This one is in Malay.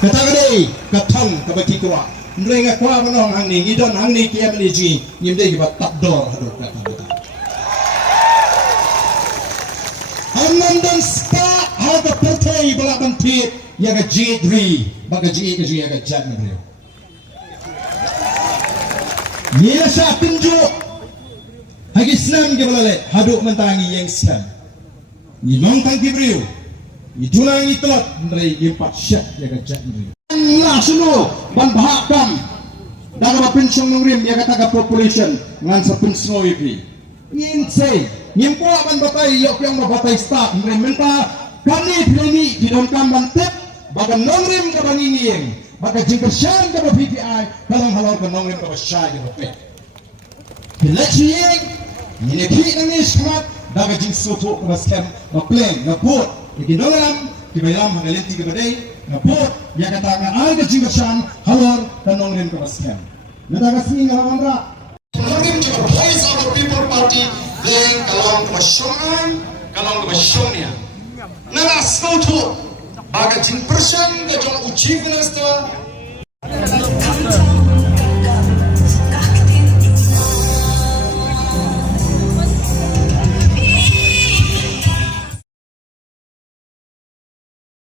kata kadai katong kabaki kwa nrenga kwa manong hangni ngidon hangni kiam ni ji ngimde ki bat dor hadot kata Anandan sta ada pertai balaban tit yaga G3 baga G yaga jat merio Nila sa tinju hagi Islam ke balale haduk mentangi yang Islam ni nongtang kibriu ni tunang ni telat dari empat syak yaga jat merio Allah sunu ban bahakam daga pensiun ngrim yaga taga population ngan sa pensiun ipi insay nyimpo akan batai yok yang batai start mereka kami pilih di dalam kamban tip bagan nongrim ke banginging baga jingkersyan ke PPI kalang halor ke nongrim ke syai ke bapet pilih ini ki nang ismat daga jing soto ke baskem mapleng ngapot ikidolam kibayam hangalinti ke badai ngapot ya kata nga jingkersyan halor ke nongrim ke baskem nadaga sini ngalamandra nongrim ke voice of the people party Deng kalong kemasyonan, kalong kemasyonia. Nana snow to, baga jing person ke jong uji kunasta,